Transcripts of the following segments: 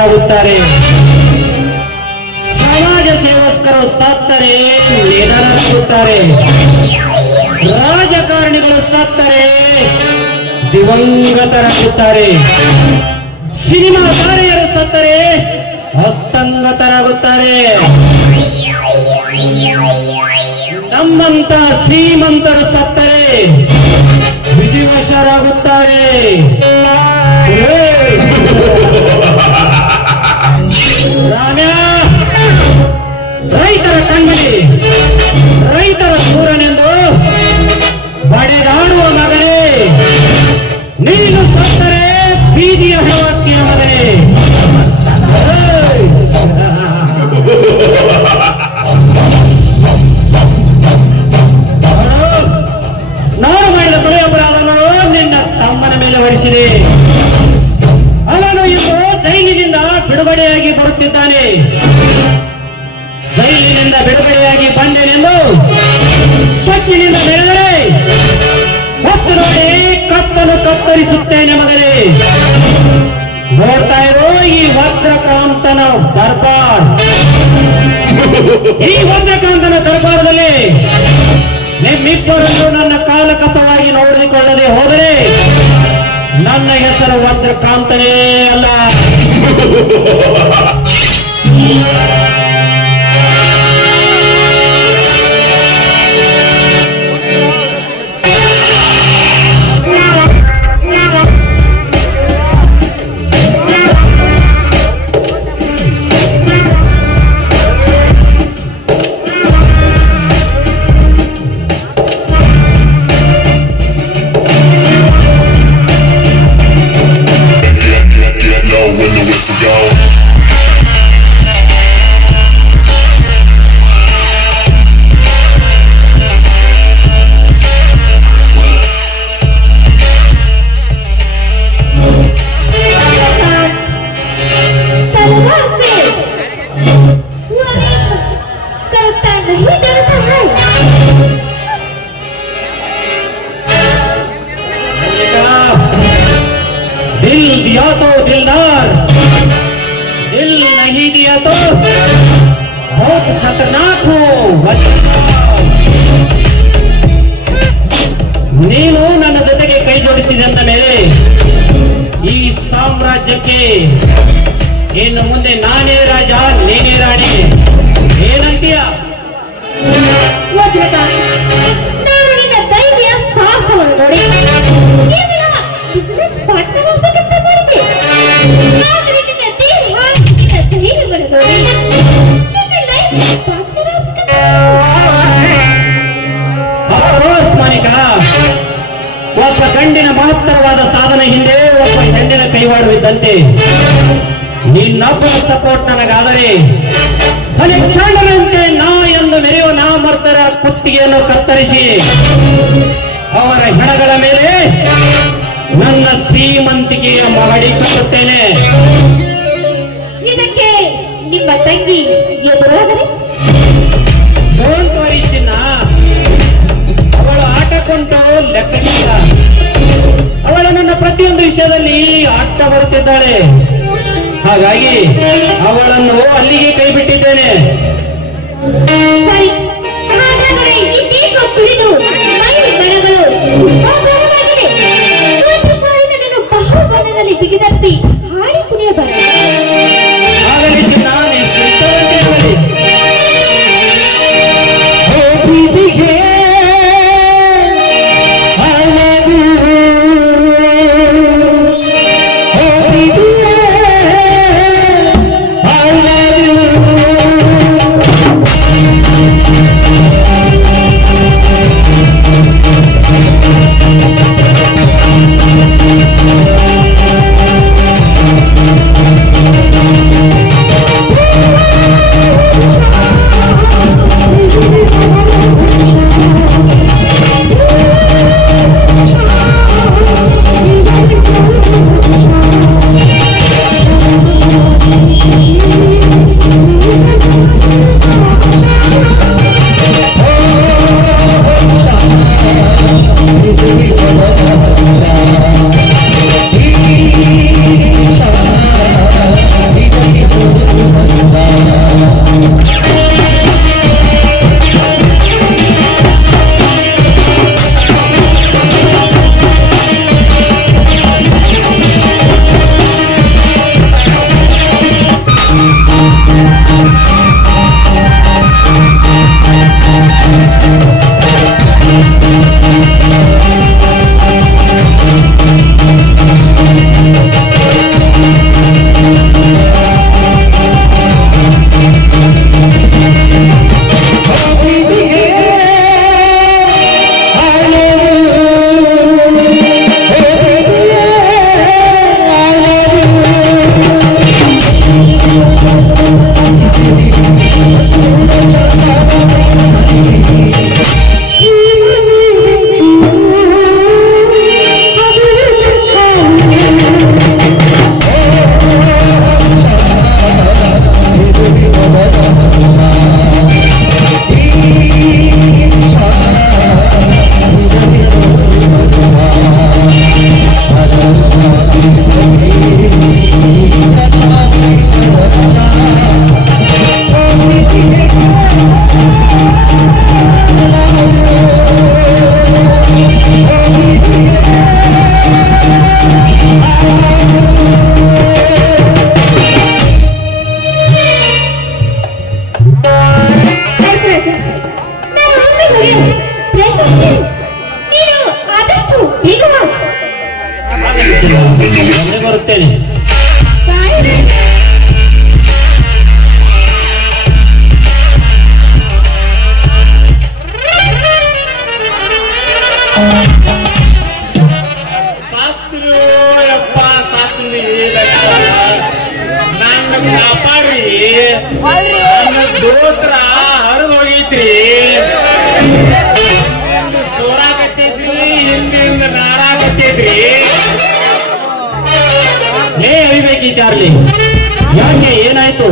ನಿಧನರಾಗುತ್ತಾರೆ. ಸಮಾಜ ಸೇವಕರು ಸತ್ತರೆ ನಿಧನರಾಗುತ್ತಾರೆ. ರಾಜಕಾರಣಿಗಳು ಸತ್ತರೆ ದಿವಂಗತರಾಗುತ್ತಾರೆ. ಸಿನಿಮಾ ತಾರೆಯರು ಸತ್ತರೆ ಹಸ್ತಂಗತರಾಗುತ್ತಾರೆ. ನಮ್ಮಂತ ಶ್ರೀಮಂತರು ಸತ್ತರೆ ವಿಧಿವಶರಾಗುತ್ತಾರೆ. ರಾಮ್ಯ, ರೈತರ ಕಣ್ಮಣಿ, ರೈತರ ಸೂರನೆಂದು ಬಡೆದಾಡುವ ಮಗನೇ, ನೀನು ಸತ್ತರೆ ಬೀದಿಯ ಹೆಣವಾಕ್ತಿಯ ಮಗನೇ. ನಾನು ಮಾಡಿದ ಕೊಲೆ ಅಪರಾಧವನ್ನು ನಿನ್ನ ತಮ್ಮನ ಮೇಲೆ ಹೊರಿಸಿದೆ. ಅವನು ಇಂದು ಜೈಲಿನಿಂದ ಬಿಡುಗಡೆಯಾಗಿ ಬರುತ್ತಿದ್ದಾನೆ. ಜೈಲಿನಿಂದ ಬಿಡುಗಡೆಯಾಗಿ ಬಂದೇನೆಂದು ಸೊಕ್ಕಿನಿಂದ ಬೆಳೆದರೆ ಹೊತ್ತು ನೋಡಿ ಕತ್ತಲು ಕತ್ತರಿಸುತ್ತೇನೆ ಮಗನೇ. ನೋಡ್ತಾ ಇರೋ ಈ ವಜ್ರಕಾಂತನ ದರ್ಬಾರ್. ಈ ವಜ್ರಕಾಂತನ ದರ್ಬಾರದಲ್ಲಿ ನಿಮ್ಮಿಬ್ಬರನ್ನು ನನ್ನ ಕಾಲಕಸವಾಗಿ ನೋಡಿಕೊಳ್ಳದೆ ಹೋದರೆ ನನ್ನ ಹೆಸರು ವಜ್ರಕಾಂತನೇ ಅಲ್ಲ. दिल दिया तो दिलदार, दिल नहीं दिया तो बहुत खतरनाक हो. ನೀನು ನನ್ನ ಜೊತೆಗೆ ಕೈ ಜೋಡಿಸಿದೆ ಅಂದ ಮೇಲೆ ಈ ಸಾಮ್ರಾಜ್ಯಕ್ಕೆ ಇನ್ನು ಮುಂದೆ ನಾನೇ ರಾಜ, ನೀನೇ ರಾಣಿ. ಏನಂತೀಯ? ನಾನು ನಿನ್ನ ಧೈರ್ಯ ಸಾಹಸವನ್ನು ನೋಡಿ ಬಿಸಿನೆಸ್ ಪಾರ್ಟ್ನರ್ ಆಗಬೇಕಂತ ಮಾಡಿದೆ. ಆದರೆ ನಿನ್ನ ದೇಹ, ನಿನ್ನ ಧೈರ್ಯವನ್ನು ನೋಡಿ ನಿನ್ನ ಲೈಫ್ ಪಾರ್ಟ್ನರ್ ಆಗಬೇಕಂತ. ಅಫ್ಕೋರ್ಸ್ ಮಾನಿಕಾ, ಒಬ್ಬ ಗಂಡಿನ ಮಹತ್ತರವಾದ ಸಾಧನೆ ಹಿಂದೆ ಒಬ್ಬ ಹೆಣ್ಣಿನ ಕೈವಾಡವಿದ್ದಂತೆ ನಿನ್ನೊಬ್ಬರ ಸಪೋರ್ಟ್ ನನಗಾದರೆ ಅಲೆಕ್ಸಾಂಡರಂತೆ ನಾ ಎಂದು ಮೆರೆಯುವ ನಾಮರ್ತರ ಕುತ್ತಿಗೆಯನ್ನು ಕತ್ತರಿಸಿ ಅವರ ಹೆಣಗಳ ಮೇಲೆ ನನ್ನ ಶ್ರೀಮಂತಿಕೆಯ ಮಹಡಿ ಕಟ್ಟುತ್ತೇನೆ. ಇದಕ್ಕೆ ನಿಮ್ಮ ತಂಗಿ ಎದುರಾದರೆ ಡೋಂಟ್ ವರಿ ಚಿನ್ನ, ಅವಳು ಆಟ ಕೊಂಟು ಲೆಕ್ಕಕ್ಕಿಲ್ಲ. ಅವಳು ನನ್ನ ಪ್ರತಿಯೊಂದು ವಿಷಯದಲ್ಲಿ ಆಟ ಬರುತ್ತಿದ್ದಾಳೆ. ಹಾಗಾಗಿ ಅವಳನ್ನು ಅಲ್ಲಿಗೆ ಕೈ ಬಿಟ್ಟಿದ್ದೇನೆ. ಸರಿ, ಹಾಗಾದರೆ ಇದೀಗ ಕುಳಿದು ಮೈ ಬಣಗಳು ಭಾರವಾಗಿದೆ. ಒಂದು ಸಾರಿ ನನ್ನನ್ನು ಬಹುಬಲದಲ್ಲಿ ಬಿಗಿದಪ್ಪಿ ಹಾಡಿ ಕುಣಿಯಬಾರದು. ಆಗಲಿ ಚಿನ್ನ, ಎಷ್ಟು ಇಷ್ಟವಂತೆ ಇರಲಿ. ಓ ಪ್ರೀತಿಗೆ I love you. ಬರುತ್ತೇನೆ. ದೋತ್ರ ಹರಿದು ಹೋಗೈತ್ರಿ, ಸೋರಾಕತ್ತೈತ್ರಿ, ಹಿಂದಿಂದ ನಾರಾಕತ್ತೈತ್ರಿ. ಲೇ ಅವಿವೇಕಿ ಚಾರ್ಲಿ, ಯಾಕೆ ಏನಾಯ್ತು?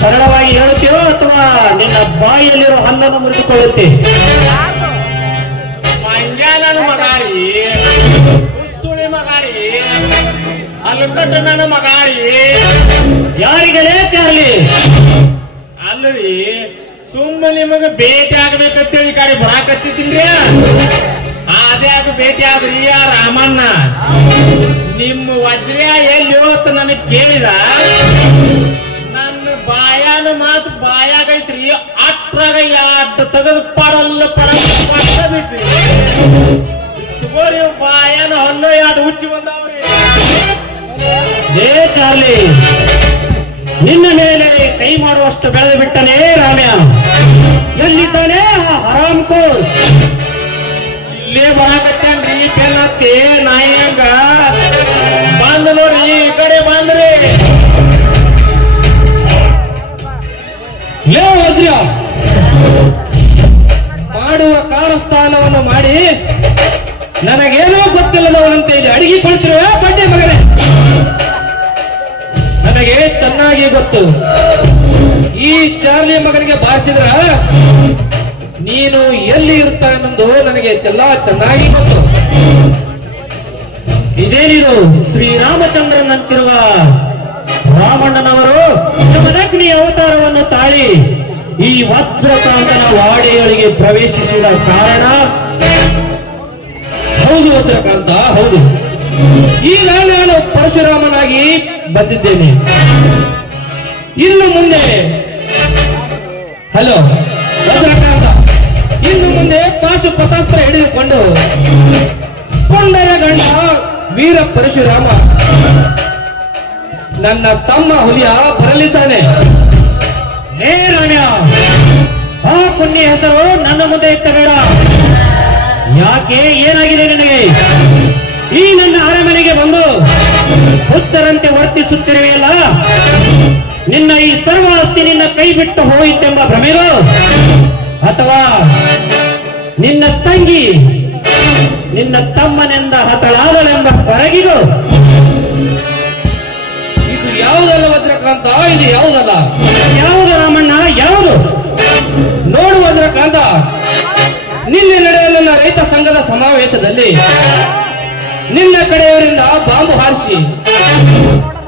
ಸರಳವಾಗಿ ಹೇಳುತ್ತೀರೋ ಅಥವಾ ನಿನ್ನ ಬಾಯಿಯಲ್ಲಿರೋ ಹಲ್ಲನ್ನು ಮುರಿದುಕೊಳ್ಳುತ್ತೆ? ಮಂಜಾನನ ಮಗಾರಿ, ಉಸುಳಿ ಮಗಾರಿ, ಅಲ್ಲುಕಟ್ಟ ನನ್ನ ಮಗಾರಿ. ಯಾರಿಗಲೇ ಚಾರ್ಲಿ? ಅಲ್ರಿ, ಸುಮ್ಮ ನಿಮಗ ಭೇಟಿ ಆಗ್ಬೇಕಂತೇಳಿ ಈ ಕಡೆ ಬರಾಕತ್ತಿದ್ದೀನ್ರಿ. ಅದ್ಯಾಗ ಭೇಟಿ ಆದ್ರಿ ಆ ರಾಮಣ್ಣ. ನಿಮ್ಮ ವಜ್ರ ಎಲ್ಲಿ ಹೋತ್ ನನಗ್ ಕೇಳಿದ, ನನ್ನ ಬಾಯಾನ ಮಾತು ಬಾಯಾಗೈತ್ರಿ. ಅಟ್ರಾಗ ಯಾಡ್ ತೆಗೆದು ಪಡಲ್ಲ ಬಿಟ್ರಿ. ತಗೋರಿ ಬಾಯಾನ ಹಲ್ಲು ಯಾಡ್ ಹುಚ್ಚಿ ಬಂದವ್ರಿ. ಲೇ ಚಾರ್ಲಿ, ನಿನ್ನ ಮೇಲೆ ಕೈ ಮಾಡುವಷ್ಟು ಬೆಳೆದು ಬಿಟ್ಟನೇ ರಾಮ್ಯ. ಎಲ್ಲಿದ್ದಾನೆ ಆ ಹರಾಮ್ ಕೋರ್? ಇಲ್ಲೇ ಬರಾಕತ್ತೇನ್ರಿ. ಬೆನ್ನತ್ತಿ ನಾಯಿಯಂಗ ಬಂದ್ ನೋಡ್ರಿ, ಈ ಕಡೆ ಬಂದ್ರಿ. ಲೇ ವಜ್ರ, ಮಾಡುವ ಕಾರಸ್ಥಾನವನ್ನು ಮಾಡಿ ನನಗೇನೋ ಗೊತ್ತಿಲ್ಲದವನಂತೆ ಇಲ್ಲಿ ಅಡಿಗೆ ಕೊಡ್ತಿರುವ ಬಡ್ಡೆ ಮಗನೇ. ನನಗೆ ಚೆನ್ನಾಗಿ ಗೊತ್ತು, ಈ ಚಾರ್ಲಿ ಮಗನಿಗೆ ಬಾರಿಸಿದ್ರ ನೀನು ಎಲ್ಲಿ ಇರುತ್ತಾನೆಂದು ನನಗೆ ಚೆನ್ನಾಗಿ ಗೊತ್ತು. ಇದೇನಿದು? ಶ್ರೀರಾಮಚಂದ್ರನಂತಿರುವ ರಾಮಣ್ಣನವರು ಯಮದಗ್ನಿ ಅವತಾರವನ್ನು ತಾಳಿ ಈ ವಜ್ರಕಾಂತನ ವಾಡೆಯೊಳಗೆ ಪ್ರವೇಶಿಸಿದ ಕಾರಣ? ಹೌದು ವಜ್ರಕಾಂತ, ಹೌದು. ಈಗ ನಾನು ಪರಶುರಾಮನಾಗಿ ಬಂದಿದ್ದೇನೆ. ಇನ್ನು ಮುಂದೆ ಹಲೋ ವಜ್ರಕಾಂತ, ಇನ್ನು ಮುಂದೆ ಪಾಶುಪತಾಸ್ತ್ರ ಹಿಡಿದುಕೊಂಡು ಕೊಂಡರ ಗಂಡ ವೀರ ಪರಶುರಾಮ ನನ್ನ ತಮ್ಮ ಹುಲಿಯ ಬರಲಿದ್ದಾನೆ. ಹೇ ರಾಮ್ಯ, ಆ ಪುಣ್ಯ ಹೆಸರು ನನ್ನ ಮುಂದೆ ಎತ್ತಬೇಡ. ಯಾಕೆ? ಏನಾಗಿದೆ ನಿನಗೆ? ಈ ನನ್ನ ಅರಮನೆಗೆ ಬಂದು ಹುಚ್ಚರಂತೆ ವರ್ತಿಸುತ್ತಿರುವೆಯಲ್ಲ, ನಿನ್ನ ಈ ಸರ್ವ ಆಸ್ತಿ ನಿನ್ನ ಕೈ ಬಿಟ್ಟು ಹೋಯಿತೆಂಬ ಭ್ರಮೆಯೋ ಅಥವಾ ನಿನ್ನ ತಂಗಿ ನಿನ್ನ ತಮ್ಮನೆಂದ ಹತಳಾದಳೆಂಬ ಕೊರಗಿಗೋ? ಇದು ಯಾವುದಲ್ಲ ವಜ್ರಕಾಂತ, ಇದು ಯಾವುದಲ್ಲ. ಯಾವುದು ರಾಮಣ್ಣ, ಯಾವುದು? ನೋಡು ವಜ್ರಕಾಂತ, ನಿನ್ನೆ ನಡೆದ ನನ್ನ ರೈತ ಸಂಘದ ಸಮಾವೇಶದಲ್ಲಿ ನಿನ್ನ ಕಡೆಯವರಿಂದ ಬಾಂಬು ಹಾರಿಸಿ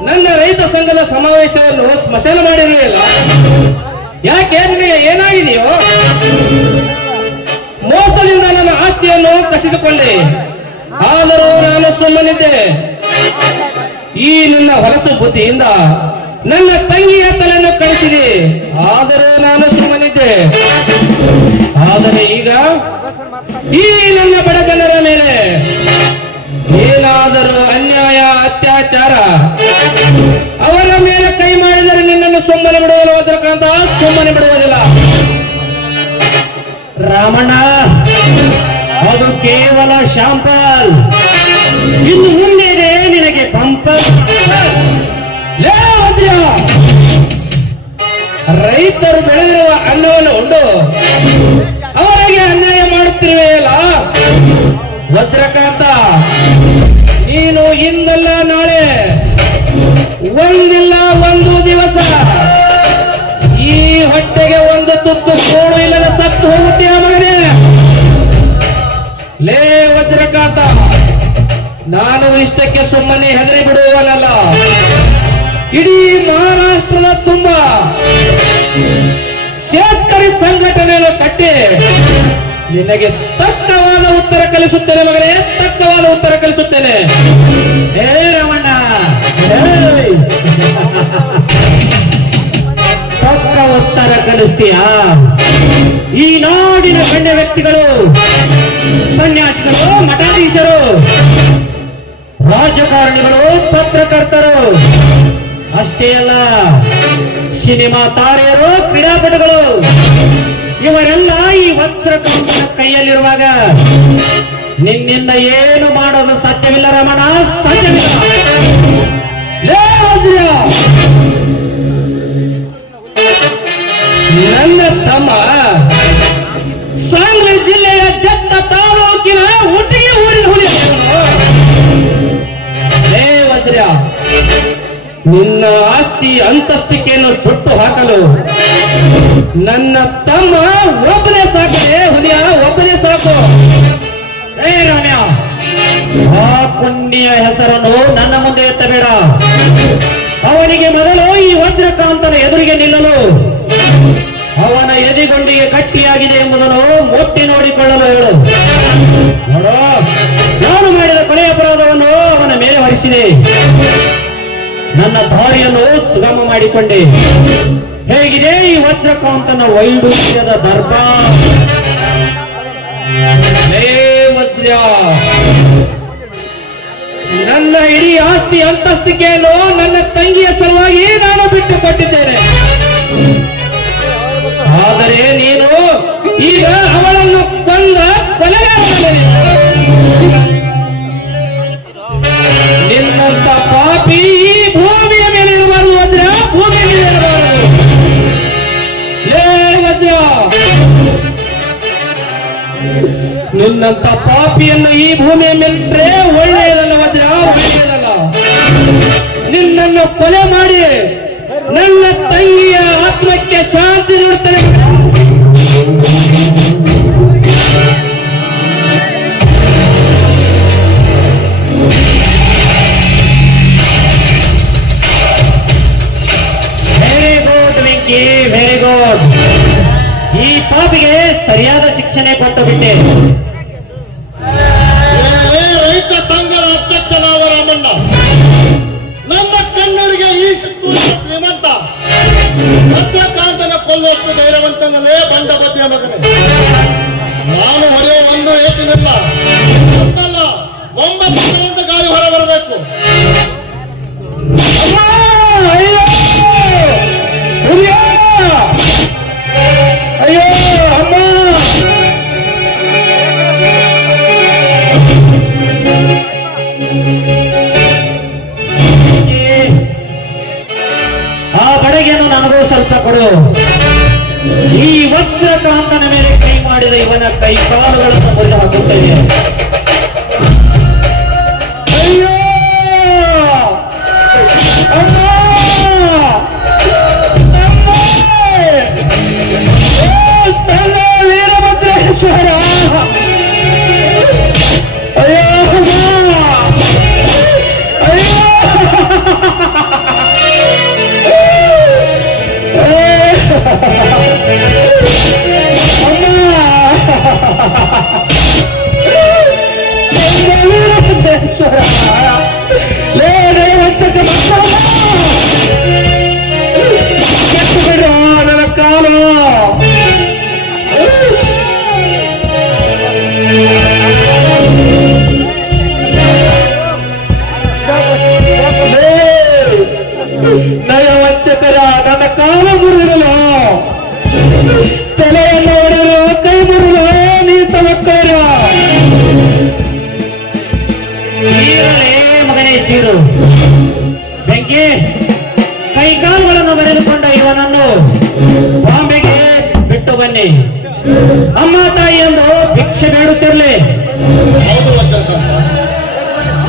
ನನ್ನ ರೈತ ಸಂಘದ ಸಮಾವೇಶವನ್ನು ಸ್ಮಶಾನ ಮಾಡಿರಲಿಲ್ಲ. ಯಾಕೆ? ನಿನಗೆ ಏನಾಗಿದೆಯೋ? ಮೋಸದಿಂದ ನನ್ನ ಆಸ್ತಿಯನ್ನು ಕಸಿದುಕೊಂಡೆ, ಆದರೂ ನಾನು ಸುಮ್ಮನಿದ್ದೆ. ಈ ನನ್ನ ಹೊಲಸು ಬುದ್ಧಿಯಿಂದ ನನ್ನ ತಂಗಿಯ ತಲೆಯನ್ನು ಕಳಿಸಿದೆ, ಆದರೂ ನಾನು ಸುಮ್ಮನಿದ್ದೆ. ಆದರೆ ಈಗ ಈ ನನ್ನ ಬಡಜನರ ಮೇಲೆ ಏನಾದರೂ ಅನ್ಯಾಯ ಅತ್ಯಾಚಾರ ಅವರ ಮೇಲೆ ಕೈ ಮಾಡಿದರೆ ನಿನ್ನನ್ನು ಸುಮ್ಮನೆ ಬಿಡುವುದಿಲ್ಲ ವಜ್ರಕಾಂತ, ಸುಮ್ಮನೆ ಬಿಡುವುದಿಲ್ಲ. ರಾಮಣ್ಣ, ಅದು ಕೇವಲ ಶಾಂಪಲ್. ಇನ್ನು ಮುಂದೆ ನಿನಗೆ ಬಂಪರ್. ಲೇ ವಜ್ರ, ರೈತರು ಬೆಳೆದಿರುವ ಅನ್ನವನ್ನು ಉಂಡು ಅವರಿಗೆ ಅನ್ಯಾಯ ಮಾಡುತ್ತಿರುವೆಯಲ್ಲ ವಜ್ರಕಾಂತ, ನೀನು ಇಂದಲ್ಲ ನಾಳೆ, ಒಂದಿಲ್ಲ ಒಂದು ದಿವಸ ಈ ಹೊಟ್ಟೆಗೆ ಒಂದು ತುತ್ತು ಕೂಡು ಇಲ್ಲದ ಸತ್ತು ಹೋಗುತ್ತೀಯ ಮಗನೇ. ಲೇ ವಜ್ರಕಾಂತ, ನಾನು ಇಷ್ಟಕ್ಕೆ ಸುಮ್ಮನೆ ಹೆದರಿ ಬಿಡುವನಲ್ಲ. ಇಡೀ ಮಹಾರಾಷ್ಟ್ರದ ತುಂಬ ಶೇತಕರಿ ಸಂಘಟನೆಯನ್ನು ಕಟ್ಟಿ ನಿನಗೆ ತಕ್ಕವಾದ ಉತ್ತರ ಕಲಿಸುತ್ತೇನೆ ಮಗನೇ, ತಕ್ಕವಾದ ಉತ್ತರ ಕಲಿಸುತ್ತೇನೆ. ಹೇ ರಾಮಣ್ಣ, ತಕ್ಕ ಉತ್ತರ ಕಲಿಸ್ತೀಯಾ? ಈ ನಾಡಿನ ಗಣ್ಯ ವ್ಯಕ್ತಿಗಳು, ಸನ್ಯಾಸಿಗಳು, ಮಠಾಧೀಶರು, ರಾಜಕಾರಣಿಗಳು ಪತ್ರಕರ್ತರು ಅಷ್ಟೇ ಅಲ್ಲ, ಸಿನಿಮಾ ತಾರೆಯರು, ಕ್ರೀಡಾಪಟುಗಳು ಇವರೆಲ್ಲ ಈ ವಜ್ರಕಾಂತನ ಕೈಯಲ್ಲಿರುವಾಗ ನಿನ್ನಿಂದ ಏನು ಮಾಡೋದು ಸಾಧ್ಯವಿಲ್ಲ ರಮಣ, ಸಾಧ್ಯವಿಲ್ಲ. ಲೇ ವಜ್ರ, ನನ್ನ ತಮ್ಮ ಸಾಂಗ್ಲಿ ಜಿಲ್ಲೆಯ ಜತ್ತ ತಾಲೂಕಿನ ಒಟ್ಟಿಗೆ ಊರಿನ ಹುಲಿ. ಲೇ ವಜ್ರ, ನಿನ್ನ ಆಸ್ತಿ ಅಂತಸ್ತಿಕೆಯನ್ನು ಸುಟ್ಟು ಹಾಕಲು ನನ್ನ ತಮ್ಮ ಒಬ್ಬನೇ ಸಾಕಲೇ ಹುಲಿಯ, ಒಬ್ಬನೇ ಸಾಕು. ಏ ರಾಮ್ಯ, ಆ ಪುಣ್ಯ ಹೆಸರನ್ನು ನನ್ನ ಮುಂದೆ ಎತ್ತಬೇಡ. ಅವನಿಗೆ ಮೊದಲು ಈ ವಜ್ರಕಾಂತನ ಎದುರಿಗೆ ನಿಲ್ಲಲು ಅವನ ಎದೆಗೊಂಡಿಗೆ ಗಟ್ಟಿಯಾಗಿದೆ ಎಂಬುದನ್ನು ಮುಟ್ಟಿ ನೋಡಿಕೊಳ್ಳಲು ಹೇಳು. ನೋಡು, ನಾನು ಮಾಡಿದ ಕೊನೆಯ ಅಪರಾಧವನ್ನು ಅವನ ಮೇಲೆ ಹೊರಿಸಿದೆ. ನನ್ನ ದಾರಿಯನ್ನು ಸುಗಮ ಮಾಡಿಕೊಂಡೆ. ಹೇಗಿದೆ ಈ ವಜ್ರಕಾಂತನ ವೈಡೂರ್ಯದ ದರ್ಪ? ಲೇ ವಜ್ರ, ನನ್ನ ಇಡೀ ಆಸ್ತಿ ಅಂತಸ್ತಿಕೆಯನ್ನು ನನ್ನ ತಂಗಿಯ ಸಲುವಾಗಿ ನಾನು ಬಿಟ್ಟು ಕೊಟ್ಟಿದ್ದೇನೆ. ಆದರೆ ನೀನು ಈಗ ಅವಳನ್ನು ಕೊಂದ ಕೊಲೆಗಾರನಲ್ಲಿ. ನಿನ್ನಂತ ಪಾಪಿ ಈ ಭೂಮಿಯ ಮೇಲೆ ಇರಬಾರದು ವಜ್ರ, ಭೂಮಿಯ ಮೇಲೆ ಇರಬಾರದು. ಲೇ ವಜ್ರ, ನಿನ್ನಂತ ಪಾಪಿಯನ್ನು ಈ ಭೂಮಿಯ ಮೇಲಿಟ್ರೆ ಒಳ್ಳೆಯದಲ್ಲ ವಜ್ರ, ಒಳ್ಳೆಯದಲ್ಲ. ನಿನ್ನನ್ನು ಕೊಲೆ ಮಾಡಿ ನನ್ನ ತಂಗಿಯ ಆತ್ಮಕ್ಕೆ ಶಾಂತಿ ನೀಡುತ್ತೇನೆ. Very good Venky, very good. ಈ ಪಾಪಿಗೆ ಸರಿಯಾದ ಶಿಕ್ಷಣೆ ಕೊಟ್ಟು ಬಿಟ್ಟೆ. ರೈತ ಸಂಘದ ಅಧ್ಯಕ್ಷನಾದ ರಾಮಣ್ಣ, ನನ್ನ ಕಣ್ಣೂರಿಗೆ ಈ ಶ್ರೀಮಂತ ವಜ್ರಕಾಂತನ ಕೊಲ್ಲುವಷ್ಟು ಧೈರ್ಯವಂತನಲ್ಲೇ ಬಂಡ ಬಡ್ಡಿಯ ಮಗನೇ. ನಾನು ಹೊಡೆಯುವ ಒಂದು ಏಟಿನಲ್ಲ, ಒಂದಲ್ಲ 9 ಗಾಳಿ ಹೊರ ಬರಬೇಕು. ಅಯ್ಯೋ ಅಮ್ಮ, ಆ ಬಡಗಿಯನ್ನು ನನಗೂ ಸ್ವಲ್ಪ ಕೊಡು. ಈ ವಜ್ರಕಾಂತನ ಮೇಲೆ ಕೈ ಮಾಡಿದ ಇವನ ಕೈ ಕಾಲುಗಳನ್ನು ಮುರಿದು ಹಾಕುತ್ತೇನೆ. ಅಯ್ಯೋ ಅಮ್ಮ, ತಂದೆ ವೀರಭದ್ರೇಶ್ವರ, ಅಯ್ಯೋ ಅಮ್ಮ, ಅಯ್ಯೋ ಅಮ್ಮ, ವೀರಭದ್ರೇಶ್ವರ, ಲೇ ವಂಚಕ ಮಕ್ಕಳ, ಕೆಟ್ಟು ಬಿಡು ನನ್ನ ಕಾಲು. ನಯವಂಚಕರ ನನ್ನ ಕಾಲ ಮುರಿದಲು, ತಲೆಯನ್ನು ಹೊಡೆಯಲು, ಕೈ ಮುರಿದು ನೀತ ಮಕ್ಕಳ. ಚೀರಲೇ ಮಗನೇ ಚೀರು. ಬೆಂಕಿ, ಕೈ ಕಾಲುಗಳನ್ನು ಬರೆದುಕೊಂಡ ಇವನನ್ನು ಬಾಂಬೆಗೆ ಬಿಟ್ಟು ಬನ್ನಿ. ಅಮ್ಮ ತಾಯಿ ಎಂದು ಭಿಕ್ಷೆ ಬೇಡುತ್ತಿರಲಿ. ಹೌದು ವಜ್ರಕಾಂತ,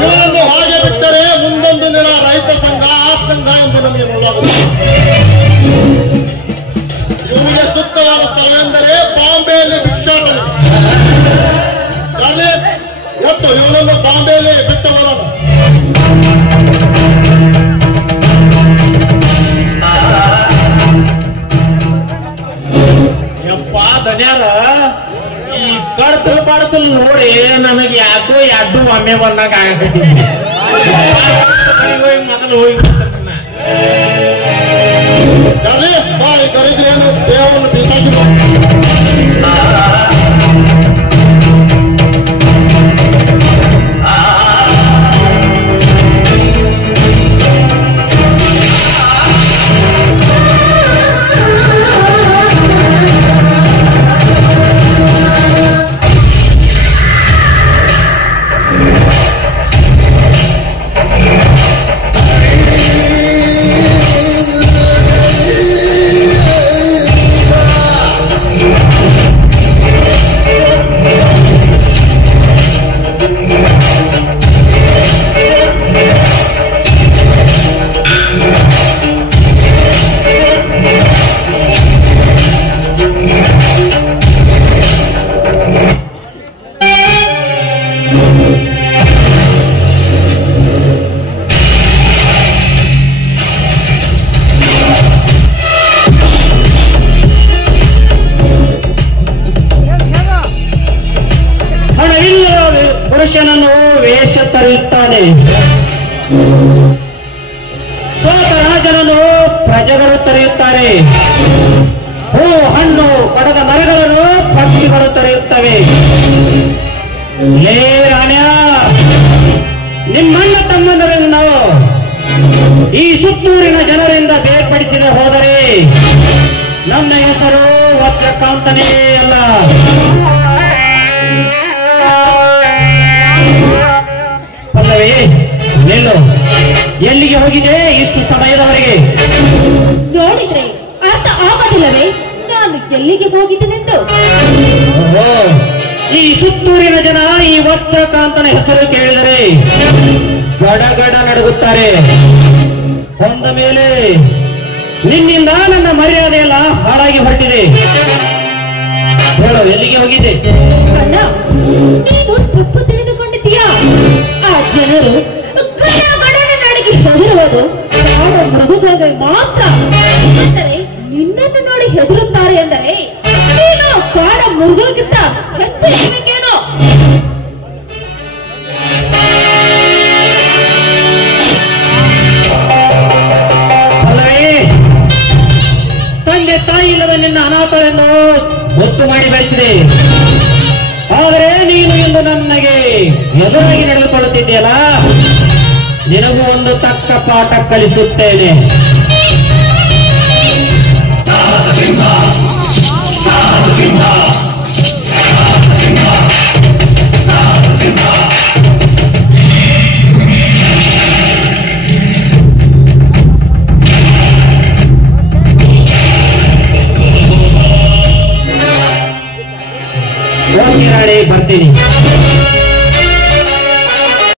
ಇವರನ್ನು ಹಾಗೆ ಬಿಟ್ಟರೆ ಮುಂದೊಂದು ದಿನ ರೈತ ಸಂಘ, ಆ ಸಂಘ ಎಂದು ನಮಗೆ ಮೊದಲಾಗುತ್ತದೆ. ಇವನಿಗೆ ಸೂಕ್ತವಾದ ಸ್ಥಳವೆಂದರೆ ಬಾಂಬೆಯಲ್ಲಿ ಭಿಕ್ಷಾಟನೆ. ಒಟ್ಟು ಇವನನ್ನು ಬಾಂಬೆಯಲ್ಲಿ ಬಿಟ್ಟು ಬರೋಣ. ಯಪ್ಪ ಧನ್ಯಾರ, ಈ ಕಡತಲು ಪಾಡತಲು ನೋಡಿ ನನಗೆ ಯಾಕೋ ಎಡ್ಡು ಒಮ್ಮೆ ಬಂದಾಗ ಆಗಕಟ್ಟಿದ್ದೆ. ಮೊದಲು ಹೋಗಿ ಚಳಿ ಬಾ, ಈ ಕರಿದ್ರೇನು ದೇವವನ್ನು ಬಿಸಾಕಿ ಸೋತ ರಾಜನನ್ನು ಪ್ರಜೆಗಳು ತೊರೆಯುತ್ತಾರೆ. ಹೂ ಹಣ್ಣು ಪಡೆದ ಮರಗಳನ್ನು ಪಕ್ಷಿಗಳು ತೊರೆಯುತ್ತವೆ. ಲೇ ರಾಣ್ಯ, ನಿಮ್ಮಣ್ಣ ತಮ್ಮಂದರನ್ನು ಈ ಸುತ್ತೂರಿನ ಜನರಿಂದ ಬೇರ್ಪಡಿಸದೆ ಹೋದರೆ ನನ್ನ ಹೆಸರು ವಜ್ರಕಾಂತನೇ ಅಲ್ಲ. ಪಲ್ಲವಿ, ನಿಲ್ಲು. ಎಲ್ಲಿಗೆ ಹೋಗಿದೆ ಇಷ್ಟು ಸಮಯದವರೆಗೆ? ನೋಡಿದ್ರೆ ಅರ್ಥ ಆಗೋದಿಲ್ಲವೇ ನಾನು ಎಲ್ಲಿಗೆ ಹೋಗಿದ್ದೇನೆಂದು? ಓಹೋ, ಈ ಸುತ್ತೂರಿನ ಜನ ಈ ವಜ್ರಕಾಂತನ ಹೆಸರು ಕೇಳಿದರೆ ಗಡಗಡ ನಡುಗುತ್ತಾರೆ. ಹೊಂದ ಮೇಲೆ ನಿನ್ನಿಂದ ನನ್ನ ಮರ್ಯಾದೆ ಎಲ್ಲ ಹಾಳಾಗಿ ಹೊರಟಿದೆ. ಹೇಳು, ಎಲ್ಲಿಗೆ ಹೋಗಿದ್ದೆ? ಅಣ್ಣ, ನೀನು ತಪ್ಪು ತಿಳಿದುಕೊಂಡಿದ್ದೀಯಾ? ಆ ಜನರು ಗಡಗಡನೆ ನಡುಗಿ ಹೆದರುವುದು ಕಾಡ ಮೃಗಗಳಿಗೆ ಮಾತ್ರ. ಅಂದರೆ ನಿನ್ನನ್ನು ನೋಡಿ ಹೆದರುತ್ತಾರೆ ಎಂದರೆ ನೀನು ಕಾಡ ಮೃಗಕ್ಕಿಂತ ಹೆಚ್ಚು ಇರಬೇಕೇನೋ? ತಂದೆ ತಾಯಿ ಇಲ್ಲದ ನಿನ್ನ ಅನಾಥಳೆಂದು ಗೊತ್ತು ಮಾಡಿ ಬೆಳೆಸಿದೆ. ಆದರೆ ನೀನು ಇಂದು ನನಗೆ ಎದುರಾಗಿ ನಡೆದುಕೊಳ್ಳುತ್ತಿದೆಯಲ್ಲ, ನಿನಗೂ ಒಂದು ತಕ್ಕ ಪಾಠ ಕಲಿಸುತ್ತೇನೆ.